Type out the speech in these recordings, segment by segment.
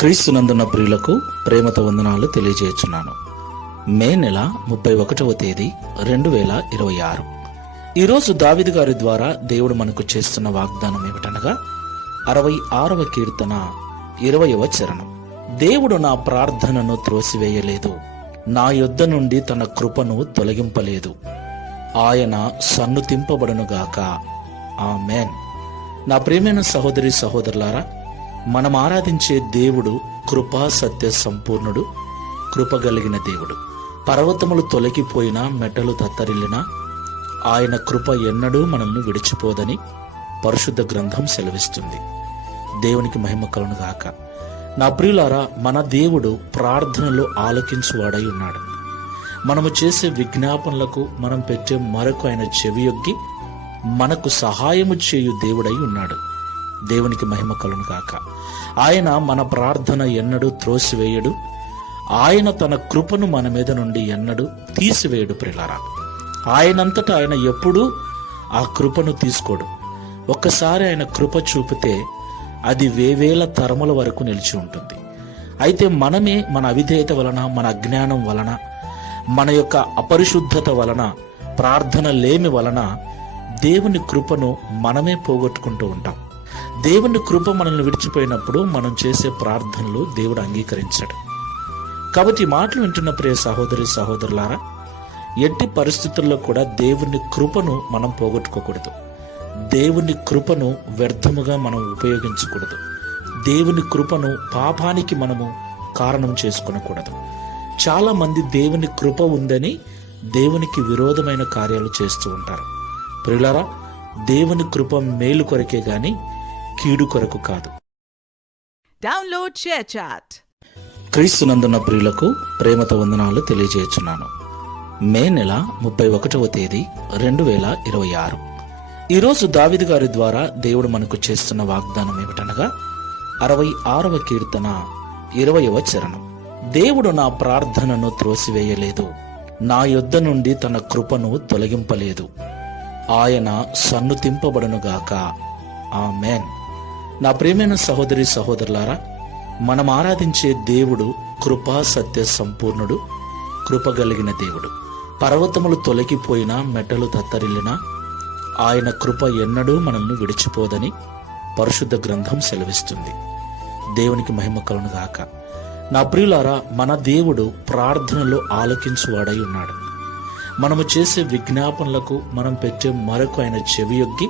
క్రీస్తునందున్న ప్రియులకు ప్రేమతో వందనాలు తెలియజేస్తున్నాను. మే నెల 31వ తేదీ 2026. ఈరోజు దావీదు గారి ద్వారా దేవుడు మనకు చేస్తున్న వాగ్దానం ఏమిటనగా 66వ కీర్తన 20వ చరణం. దేవుడు నా ప్రార్థనను త్రోసివేయలేదు, నా యొద్ద నుండి తన కృపను తొలగింపలేదు. ఆయన సన్నుతింపబడునుగాక. ఆమేన్. నా ప్రియమైన సహోదరి సహోదరులారా, మనం ఆరాధించే దేవుడు కృపా సత్య సంపూర్ణుడు, కృపగలిగిన దేవుడు. పర్వతములు తొలగిపోయినా, మెట్టలు తత్తరిల్లినా ఆయన కృప ఎన్నడూ మనల్ని విడిచిపోదని పరిశుద్ధ గ్రంథం సెలవిస్తుంది. దేవునికి మహిమ కలుగును గాక. నా ప్రియులారా, మన దేవుడు ప్రార్థనలో ఆలకించువాడై ఉన్నాడు. మనము చేసే విజ్ఞాపనలకు మనం పెట్టే మరొక ఆయన చెవియొగ్గి మనకు సహాయము చేయు దేవుడై ఉన్నాడు. దేవునికి మహిమ కలుగును గాక. ఆయన మన ప్రార్థన ఎన్నడూ త్రోసివేయడు. ఆయన తన కృపను మన మీద నుండి ఎన్నడూ తీసివేయడు. ప్రియులారా, ఆయనంతటా ఆయన ఎప్పుడూ ఆ కృపను తీసుకోడు. ఒక్కసారి ఆయన కృప చూపితే అది వేవేల తరముల వరకు నిలిచి ఉంటుంది. అయితే మనమే మన అవిధేయత వలన, మన అజ్ఞానం వలన, మన యొక్క అపరిశుద్ధత వలన, ప్రార్థన లేమి వలన దేవుని కృపను మనమే పోగొట్టుకుంటూ ఉంటాం. దేవుని కృప మనల్ని విడిచిపోయినప్పుడు మనం చేసే ప్రార్థనలు దేవుడు అంగీకరించాడు. కాబట్టి ఈ మాటలు వింటున్న ప్రియ సహోదరి సహోదరులారా, ఎట్టి పరిస్థితుల్లో కూడా దేవుని కృపను మనం పోగొట్టుకోకూడదు. దేవుని కృపను వ్యర్థముగా మనం ఉపయోగించకూడదు. దేవుని కృపను పాపానికి మనము కారణం చేసుకొనకూడదు. చాలా మంది దేవుని కృప ఉందని దేవునికి విరోధమైన కార్యాలు చేస్తూ ఉంటారు. ప్రియులారా, దేవుని కృప మేలు కొరకే గాని కీడు కొరకు కాదు. Download share chat. క్రీస్తునందున్న ప్రియులకు ప్రేమతో వందనాలు తెలియజేస్తున్నాను. మే నెల 31వ తేదీ 2026. ఈరోజు దావీదు గారి ద్వారా దేవుడు మనకు చేస్తున్న వాగ్దానం ఏమిటనగా 66వ కీర్తన 20వ చరణం. దేవుడు నా ప్రార్థనను త్రోసివేయలేదు, నా యొద్ద నుండి తన కృపను తొలగింపలేదు. ఆయన సన్నుతింపబడునుగాక. ఆమేన్. నా ప్రియమైన సహోదరి సహోదరులారా, మనం ఆరాధించే దేవుడు కృపా సత్య సంపూర్ణుడు, కృపగలిగిన దేవుడు. పర్వతములు తొలగిపోయినా, మెట్టలు తత్తరిల్లినా ఆయన కృప ఎన్నడూ మనల్ని విడిచిపోదని పరిశుద్ధ గ్రంథం సెలవిస్తుంది. దేవునికి మహిమ కలుగును గాక. నా ప్రియులారా, మన దేవుడు ప్రార్థనలో ఆలకించువాడై ఉన్నాడు. మనము చేసే విజ్ఞాపనలకు మనం పెట్టే మరొక ఆయన చెవియొగ్గి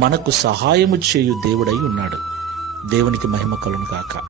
మనకు సహాయము చేయు దేవుడై ఉన్నాడు. దేవునికి మహిమ కలుగును గాక.